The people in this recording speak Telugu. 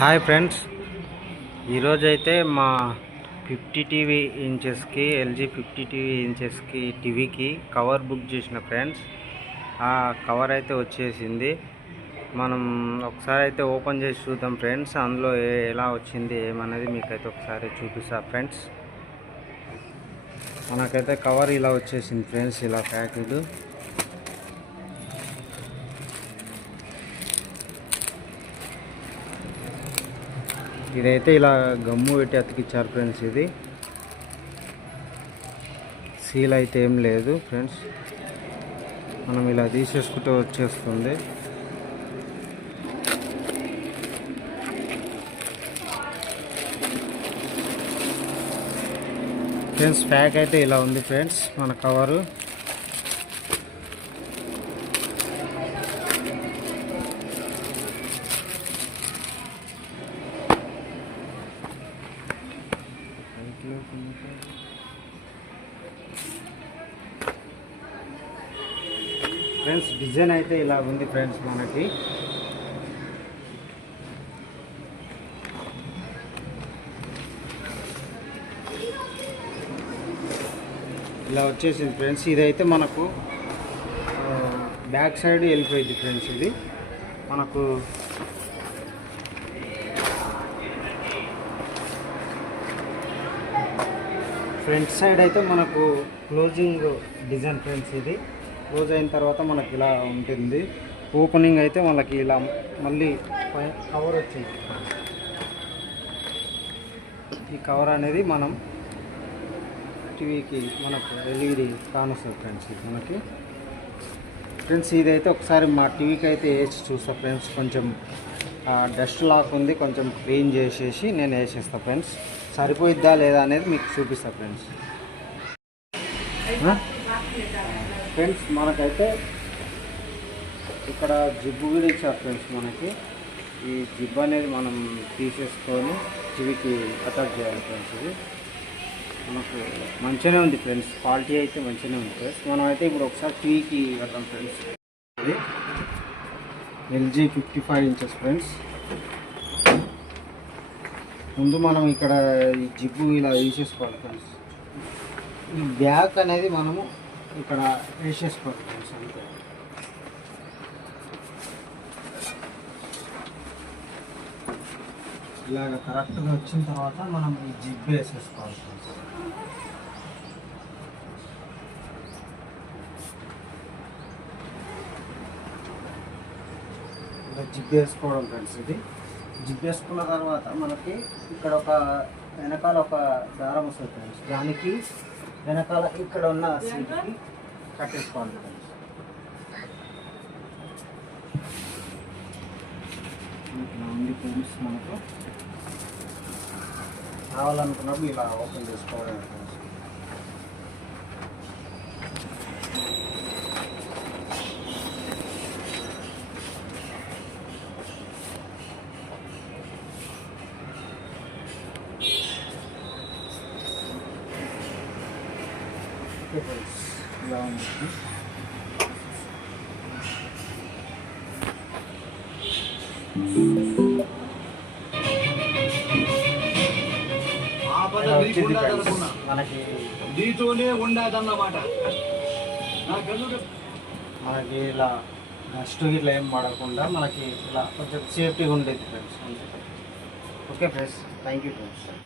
హాయ్ ఫ్రెండ్స్, ఈరోజైతే మా 50 టీవీ ఇంచెస్కి ఎల్జీ 50 టీవీ ఇంచెస్కి టీవీకి కవర్ బుక్ చేసిన ఫ్రెండ్స్. ఆ కవర్ అయితే వచ్చేసింది. మనం ఒకసారి అయితే ఓపెన్ చేసి చూద్దాం ఫ్రెండ్స్. అందులో ఎలా వచ్చింది ఏమనేది మీకైతే ఒకసారి చూపిస్తా ఫ్రెండ్స్. మనకైతే కవర్ ఇలా వచ్చేసింది ఫ్రెండ్స్, ఇలా ప్యాకెట్. ఇదైతే ఇలా గమ్ము పెట్టి అతికిచ్చారు ఫ్రెండ్స్. ఇది సీల్ అయితే ఏం లేదు ఫ్రెండ్స్. మనం ఇలా తీసేసుకుంటే వచ్చేస్తుంది. ఫ్రెండ్స్ ప్యాక్ అయితే ఇలా ఉంది ఫ్రెండ్స్ మన కవరు. ఫ్రెండ్స్ డిజైన్ అయితే ఇలా ఉంది ఫ్రెండ్స్. మనకి ఇలా వచ్చేసింది ఫ్రెండ్స్. ఇదైతే మనకు బ్యాక్ సైడ్ వెళ్ళిపోయింది ఫ్రెండ్స్. ఇది మనకు ఫ్రంట్ సైడ్ అయితే మనకు క్లోజింగ్ డిజైన్ ఫ్రెండ్స్. ఇది క్లోజ్ అయిన తర్వాత మనకి ఇలా ఉంటుంది. ఓపెనింగ్ అయితే మనకి ఇలా మళ్ళీ కవర్ వచ్చింది. ఈ కవర్ అనేది మనం టీవీకి మనకు ఎల్ఈడి కానొస్తుంది ఫ్రెండ్స్. ఇది మనకి ఫ్రెండ్స్ ఇదైతే ఒకసారి మా టీవీకి అయితే వేసి చూస్తా ఫ్రెండ్స్. కొంచెం డస్ట్ లాక్ ఉంది, కొంచెం క్లీన్ చేసేసి నేను వేసేస్తా ఫ్రెండ్స్. సరిపోయిద్దా లేదా అనేది మీకు చూపిస్తా ఫ్రెండ్స్. ఫ్రెండ్స్ మనకైతే ఇక్కడ జిబ్బు కూడా ఇచ్చారు ఫ్రెండ్స్. మనకి ఈ జిబ్బు అనేది మనం తీసేసుకొని టీవీకి అటాచ్ చేయాలి ఫ్రెండ్స్. ఇది మనకు మంచిగానే ఉంది ఫ్రెండ్స్, క్వాలిటీ అయితే మంచిగానే ఉంది ఫ్రెండ్స్. మనం అయితే ఇప్పుడు ఒకసారి టీవీకి వెళ్దాం ఫ్రెండ్స్. ఇది ఎల్జీ 55 ఇంచెస్ ఫ్రెండ్స్. ముందు మనం ఇక్కడ ఈ జిబ్బు ఇలా వేసేసుకోవాలి ఫ్రెండ్స్. ఈ బ్యాక్ అనేది మనము ఇక్కడ వేసేసుకోవాలి ఫ్రెండ్స్. అంతే ఇలాగ కరెక్ట్గా వచ్చిన తర్వాత మనం ఈ జిబ్బు వేసేసుకోవాలి ఫ్రెండ్స్. ఇలా జిబ్బు వేసుకోవడం ఫ్రెండ్స్. ఇది జిప్ వేసుకున్న తర్వాత మనకి ఇక్కడ ఒక వెనకాల ఒక దారం వస్తుంది ఫ్రెండ్స్. దానికి వెనకాల ఇక్కడ ఉన్న సీట్కి కట్టేసుకోవాలి ఫ్రెండ్స్. ఇట్లా ఉంది ఫ్రెండ్స్. మనకు కావాలనుకున్నప్పుడు ఇలా ఓపెన్ చేసుకోవాలి ఫ్రెండ్స్. ఇలా ఉంది. మనకి దీంతోనే ఉండదన్నమాట. మనకి ఇలా డస్ట్ ఇట్లా ఏం పడకుండా మనకి ఇలా కొంచెం సేఫ్టీగా ఉండేది friends. Okay friends, thank you friends.